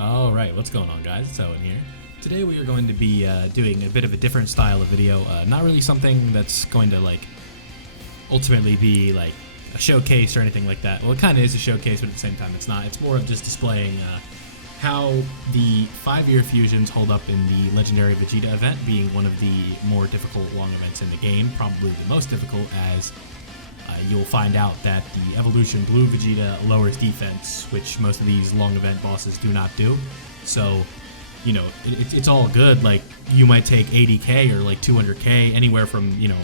Alright, what's going on, guys? It's Owen here. Today we are going to be doing a bit of a different style of video. Not really something that's going to ultimately be like a showcase or anything like that. Well, it kind of is a showcase, but at the same time it's not. It's more of just displaying how the 5-year fusions hold up in the legendary Vegeta event, being one of the more difficult long events in the game, probably the most difficult, as you'll find out that the evolution blue Vegeta lowers defense, which most of these long event bosses do not do. So, you know, it's all good. Like, you might take 80k or like 200k, anywhere from, you know,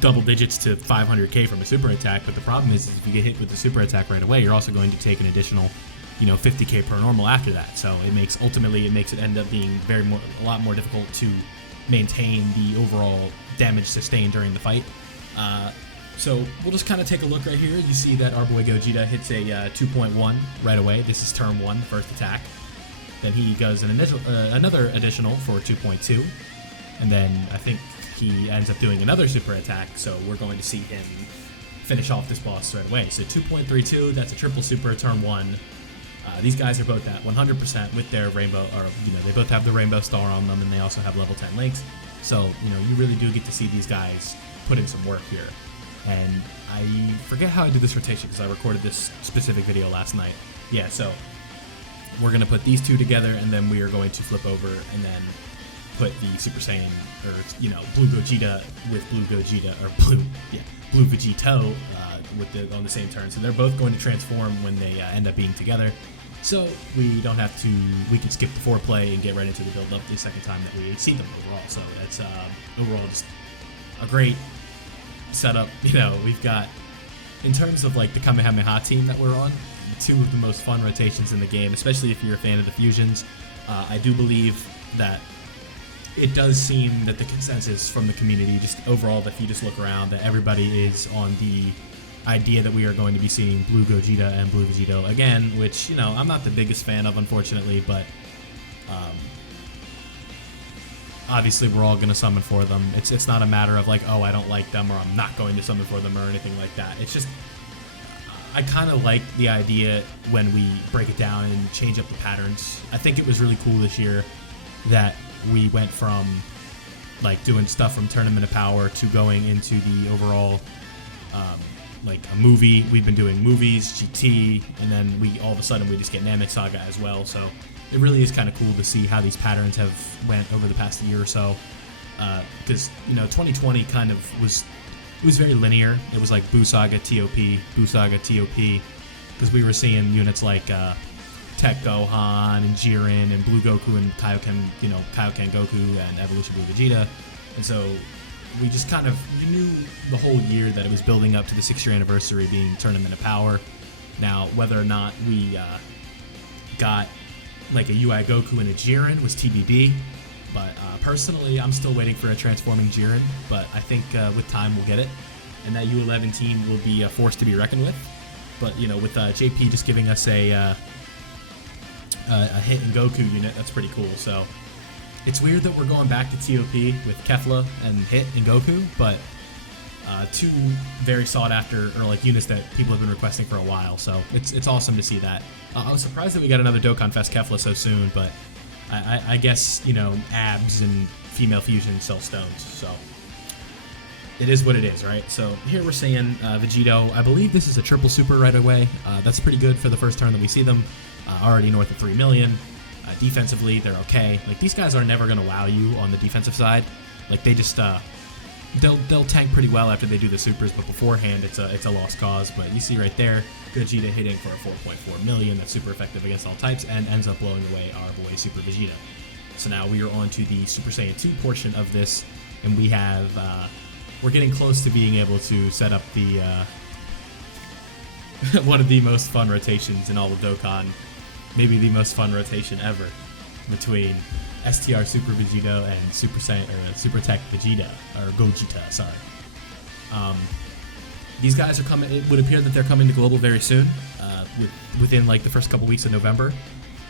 double digits to 500k from a super attack. But the problem is if you get hit with the super attack right away, you're also going to take an additional, you know, 50k per normal after that. So it makes it end up being a lot more difficult to maintain the overall damage sustained during the fight. So we'll just kind of take a look right here. You see that our boy Gogeta hits a 2.1 right away. This is turn 1, first attack. Then he goes another additional for 2.2. And then I think he ends up doing another super attack, so we're going to see him finish off this boss right away. So 2.32, that's a triple super turn 1. These guys are both at 100% with their rainbow, or, you know, they both have the rainbow star on them, and they also have level 10 links. So, you know, you really do get to see these guys put in some work here. And I forget how I did this rotation because I recorded this specific video last night. Yeah, so we're going to put these two together, and then we are going to flip over and then put the Super Saiyan, or, you know, Blue Gogeta with Blue Gogeta, or Blue Vegito on the same turn. So they're both going to transform when they end up being together. So we don't have to, we can skip the foreplay and get right into the build-up the second time that we see them overall. So that's overall just a great setup. You know, we've got, in terms of like the Kamehameha team that we're on, two of the most fun rotations in the game, especially if you're a fan of the fusions. I do believe that it does seem that the consensus from the community, just overall, that if you just look around, that everybody is on the idea that we are going to be seeing Blue Gogeta and Blue Vegito again, which, you know, I'm not the biggest fan of, unfortunately, but obviously we're all going to summon for them. It's not a matter of like, oh, I don't like them, or I'm not going to summon for them, or anything like that. It's just, I kind of like the idea when we break it down and change up the patterns. I think it was really cool this year that we went from like doing stuff from Tournament of Power to going into the overall like a movie. We've been doing movies, GT, and then we all of a sudden we just get Namek Saga as well. So it really is kind of cool to see how these patterns have went over the past year or so. Because, you know, 2020 kind of was very linear. It was like Buu Saga TOP, Buu Saga TOP, because we were seeing units like Tech Gohan and Jiren and Blue Goku and Kaioken, you know, Kaioken Goku and Evolution Blue Vegeta. And so we just kind of, you knew the whole year that it was building up to the 6-year anniversary being Tournament of Power. Now, whether or not we got like a UI Goku and a Jiren was TBD, but personally, I'm still waiting for a transforming Jiren, but I think with time we'll get it, and that U11 team will be a force to be reckoned with. But, you know, with JP just giving us a hit and Goku unit, that's pretty cool. So it's weird that we're going back to TOP with Kefla and Hit and Goku, but two very sought after, or like units that people have been requesting for a while. So it's awesome to see that. I was surprised that we got another Dokkan Fest Kefla so soon, but I guess, you know, abs and female fusion sell stones, so it is what it is, right? So here we're seeing Vegito. I believe this is a triple super right away. That's pretty good for the first turn that we see them. Already north of 3 million. Defensively, they're okay. Like, these guys are never going to wow you on the defensive side. Like, they just they'll tank pretty well after they do the supers, but beforehand it's a lost cause. But you see right there, Gogeta hitting for a 4.4 million. That's super effective against all types and ends up blowing away our boy Super Vegeta. So now we are on to the Super Saiyan 2 portion of this, and we have we're getting close to being able to set up the one of the most fun rotations in all of Dokkan, maybe the most fun rotation ever, between STR Super Vegito and Super Saiyan, or Super Tech Vegeta, or Gogeta, sorry. These guys are coming. It would appear that they're coming to Global very soon, within like the first couple weeks of November.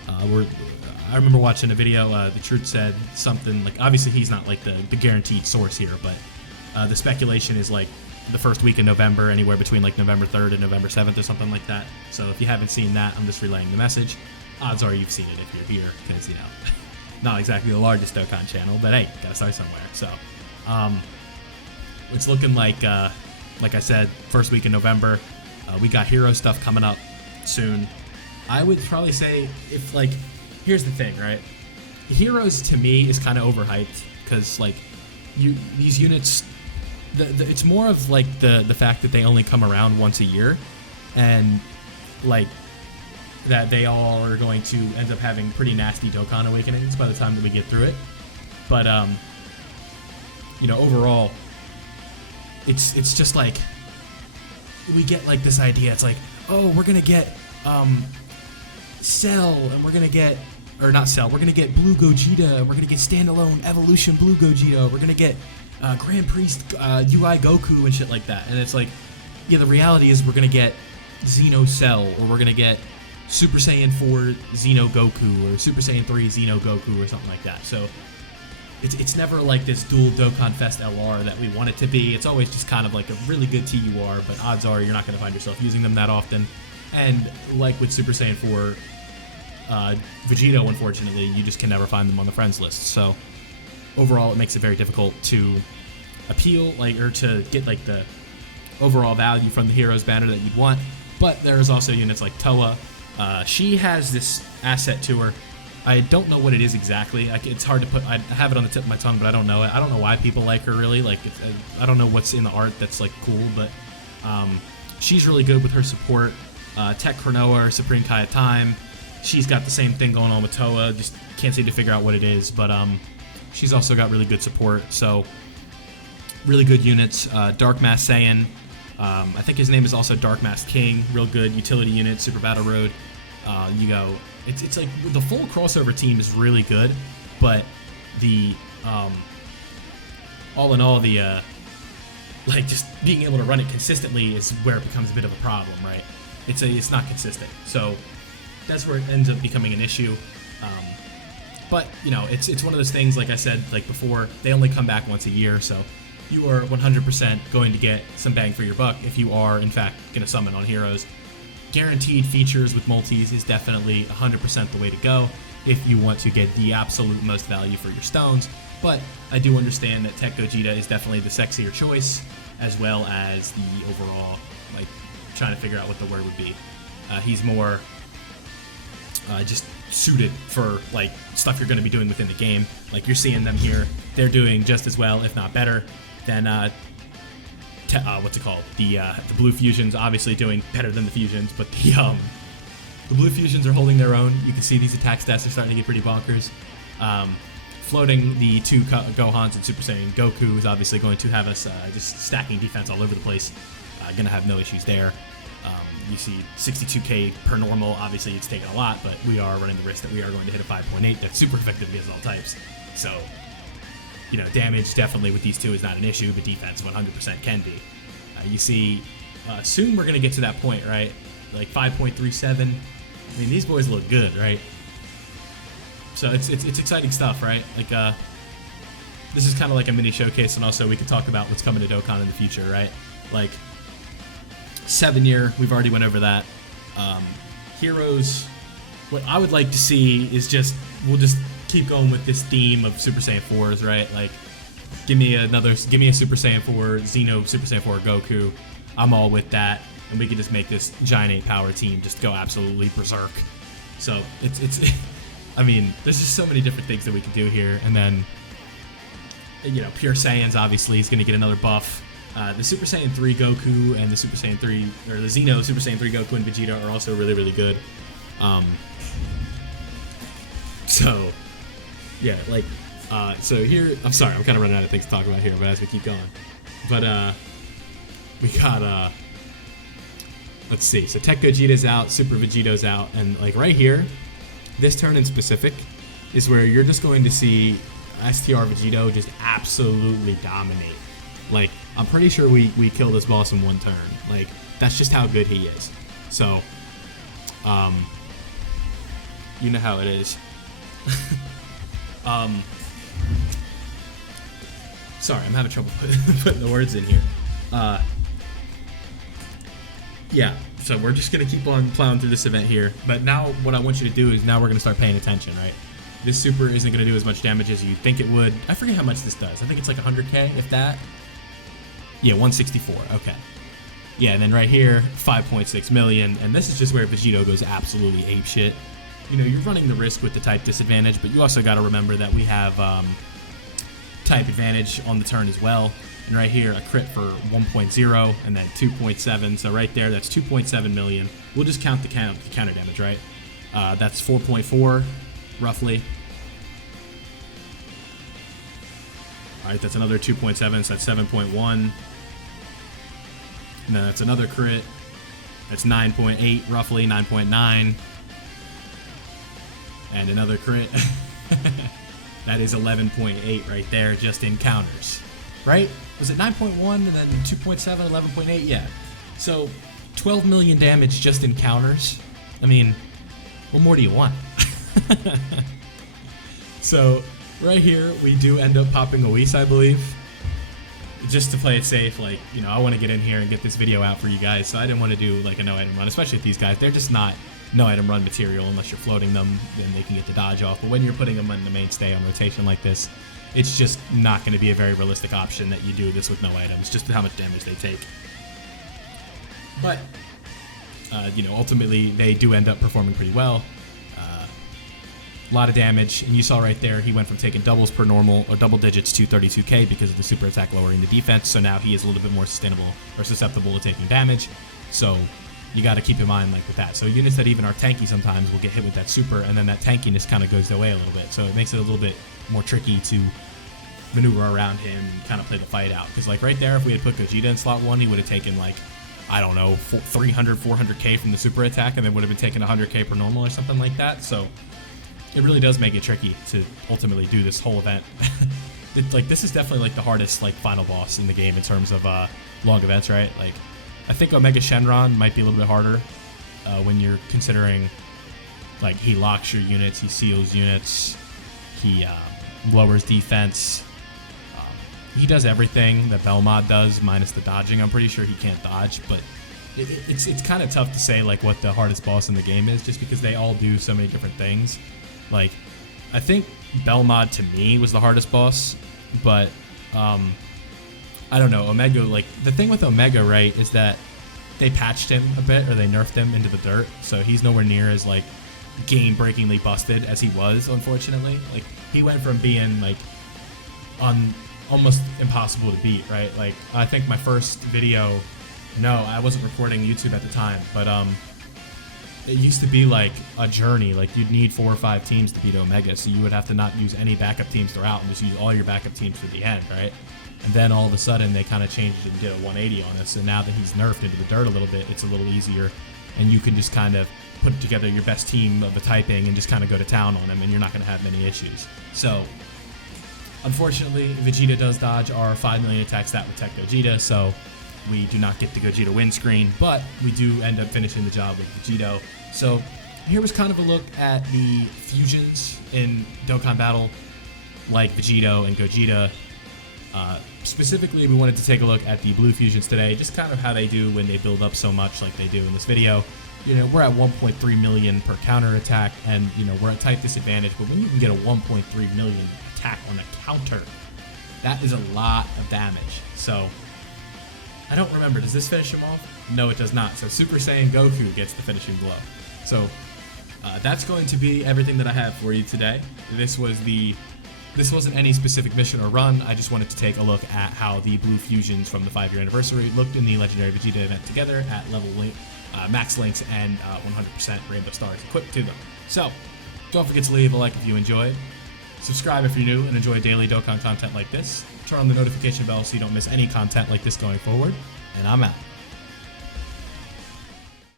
I remember watching a video. The Truth said something like, obviously he's not like the guaranteed source here, but the speculation is like the first week in November, anywhere between like November 3rd and November 7th or something like that. So if you haven't seen that, I'm just relaying the message. odds are you've seen it if you're here, because, you know, not exactly the largest Dokkan channel, but hey, gotta start somewhere. So, it's looking like I said, first week in November. We got hero stuff coming up soon. I would probably say, if, like, here's the thing, right? Heroes to me is kind of overhyped, because, like, these units, it's more of like the fact that they only come around once a year, and like that they all are going to end up having pretty nasty Dokkan awakenings by the time that we get through it. But you know, overall, it's just like we get like this idea. It's like, oh, we're gonna get Cell, and we're gonna get, or not Cell, we're gonna get Blue Gogeta, we're gonna get standalone Evolution Blue Gogeta, we're gonna get Grand Priest UI Goku and shit like that. And it's like, yeah, the reality is we're gonna get Xeno Cell, or we're gonna get Super Saiyan 4 Xeno Goku, or Super Saiyan 3 Xeno Goku, or something like that. So it's never like this dual Dokkan Fest LR that we want it to be. It's always just kind of like a really good TUR, but odds are you're not gonna find yourself using them that often. And like with Super Saiyan 4 Vegito, unfortunately, you just can never find them on the friends list. So overall, it makes it very difficult to appeal, like, or to get like the overall value from the Heroes banner that you'd want. But there's also units like Toa. She has this asset to her. I don't know what it is exactly. It's hard to put. I have it on the tip of my tongue, but I don't know it. I don't know why people like her, really. Like, I don't know what's in the art that's like cool, but she's really good with her support. Tech Chronoa or Supreme Kai Time. She's got the same thing going on with Toa. Just can't seem to figure out what it is, but she's also got really good support. So really good units. Dark Mass Saiyan. I think his name is also Dark Mass King. Real good utility unit. Super Battle Road. You go. It's like the full crossover team is really good, but the all in all, the like just being able to run it consistently is where it becomes a bit of a problem, right? It's not consistent, so that's where it ends up becoming an issue. But you know, it's one of those things. Like I said, like before, they only come back once a year, so you are 100% going to get some bang for your buck if you are in fact going to summon on Heroes. Guaranteed features with multis is definitely 100% the way to go if you want to get the absolute most value for your stones. But I do understand that Tech Gogeta is definitely the sexier choice, as well as the overall, like, trying to figure out what the word would be. He's more just suited for like stuff you're going to be doing within the game. Like, you're seeing them here; they're doing just as well, if not better, than what's it called? The Blue Fusions. Obviously doing better than the Fusions, but the Blue Fusions are holding their own. You can see these attack stats are starting to get pretty bonkers. Floating the two Gohans and Super Saiyan Goku is obviously going to have us just stacking defense all over the place. Gonna have no issues there. You see 62k per normal. Obviously, it's taken a lot, but we are running the risk that we are going to hit a 5.8 that's super effective against all types. So, you know, damage definitely with these two is not an issue, but defense 100% can be. You see, soon we're going to get to that point, right? Like 5.37. I mean, these boys look good, right? So it's exciting stuff, right? Like, this is kind of like a mini showcase, and also we can talk about what's coming to Dokkan in the future, right? Like, 7-year, we've already went over that. Heroes, what I would like to see is we'll just keep going with this theme of Super Saiyan 4s, right? Like, give me a Super Saiyan 4 Xeno, Super Saiyan 4 Goku. I'm all with that, and we can just make this Giant 8 power team just go absolutely berserk. So it's I mean, there's just so many different things that we can do here. And then, you know, Pure Saiyans obviously is going to get another buff. The Super Saiyan 3 Goku and the Super Saiyan 3, or the Xeno Super Saiyan 3 Goku and Vegeta are also really, really good. So, yeah, like, so here, I'm sorry, I'm kind of running out of things to talk about here, but as we keep going. But, we got, let's see, so Tech Gogeta's out, Super Vegito's out, and, like, right here, this turn in specific is where you're just going to see STR Vegito just absolutely dominate. Like, I'm pretty sure we kill this boss in one turn. Like, that's just how good he is. So, you know how it is. Sorry, I'm having trouble putting the words in here. Yeah, So we're just going to keep on plowing through this event here. But now what I want you to do is now we're going to start paying attention, right? This super isn't going to do as much damage as you think it would. I forget how much this does. I think it's like 100k, if that. Yeah, 164. Okay. Yeah, and then right here, 5.6 million. And this is just where Vegito goes absolutely apeshit. You know, you're running the risk with the type disadvantage, but you also got to remember that we have type advantage on the turn as well. And right here, a crit for 1.0 and then 2.7. So right there, that's 2.7 million. We'll just count the counter damage, right? That's 4.4, roughly. All right, that's another 2.7, so that's 7.1. And then that's another crit. That's 9.8, roughly, 9.9. And another crit. That is 11.8 right there, just in counters. Right? Was it 9.1 and then 2.7, 11.8? Yeah. So 12 million damage just in counters. I mean, what more do you want? So right here, we do end up popping a Whis, I believe. Just to play it safe, like, you know, I want to get in here and get this video out for you guys, so I didn't want to do like a no item run, especially with these guys. They're just not no item run material unless you're floating them, then they can get the dodge off. But when you're putting them in the mainstay on rotation like this, it's just not going to be a very realistic option that you do this with no items, just how much damage they take. But, you know, ultimately, they do end up performing pretty well. A lot of damage, and you saw right there, he went from taking doubles per normal, or double digits, to 32k because of the super attack lowering the defense, so now he is a little bit more sustainable, or susceptible to taking damage. So you got to keep in mind, like, with that. So units that even are tanky sometimes will get hit with that super, and then that tankiness kind of goes away a little bit, so it makes it a little bit more tricky to maneuver around him and kind of play the fight out. Because, like, right there, if we had put Gogeta in slot 1, he would have taken, like, I don't know, 300, 400k from the super attack, and then would have been taking 100k per normal or something like that. So it really does make it tricky to ultimately do this whole event. Like, this is definitely, like, the hardest, like, final boss in the game in terms of long events, right? Like, I think Omega Shenron might be a little bit harder when you're considering, like, he locks your units, he seals units, he lowers defense. He does everything that Belmod does, minus the dodging. I'm pretty sure he can't dodge, but it's kind of tough to say, like, what the hardest boss in the game is, just because they all do so many different things. Like, I think Belmod, to me, was the hardest boss, but I don't know, Omega, like, the thing with Omega, right, is that they patched him a bit, or they nerfed him into the dirt, so he's nowhere near as, like, game-breakingly busted as he was, unfortunately. Like, he went from being, like, almost impossible to beat, right? Like, I think my first video, no, I wasn't recording YouTube at the time, but it used to be like a journey. Like, you'd need 4 or 5 teams to beat Omega, so you would have to not use any backup teams throughout and just use all your backup teams for the end, right? And then all of a sudden they kind of changed it and did a 180 on us, and now that he's nerfed into the dirt a little bit, it's a little easier, and you can just kind of put together your best team of the typing and just kind of go to town on him, and you're not going to have many issues. So unfortunately, Vegeta does dodge our 5 million attack stat with Tech Gogeta, so we do not get the Gogeta win screen, but we do end up finishing the job with Vegito. So here was kind of a look at the fusions in Dokkan Battle, like Vegito and Gogeta. Specifically, we wanted to take a look at the blue fusions today, just kind of how they do when they build up so much like they do in this video. You know, we're at 1.3 million per counter attack, and, you know, we're at type disadvantage, but when you can get a 1.3 million attack on a counter, that is a lot of damage. So I don't remember, does this finish him off? No, it does not. So Super Saiyan Goku gets the finishing blow. So that's going to be everything that I have for you today. This wasn't any specific mission or run. I just wanted to take a look at how the blue fusions from the 5-year anniversary looked in the Legendary Vegeta event together at level max links and 100% rainbow stars equipped to them. So don't forget to leave a like if you enjoyed. Subscribe if you're new and enjoy daily Dokkan content like this. Turn on the notification bell so you don't miss any content like this going forward. And I'm out.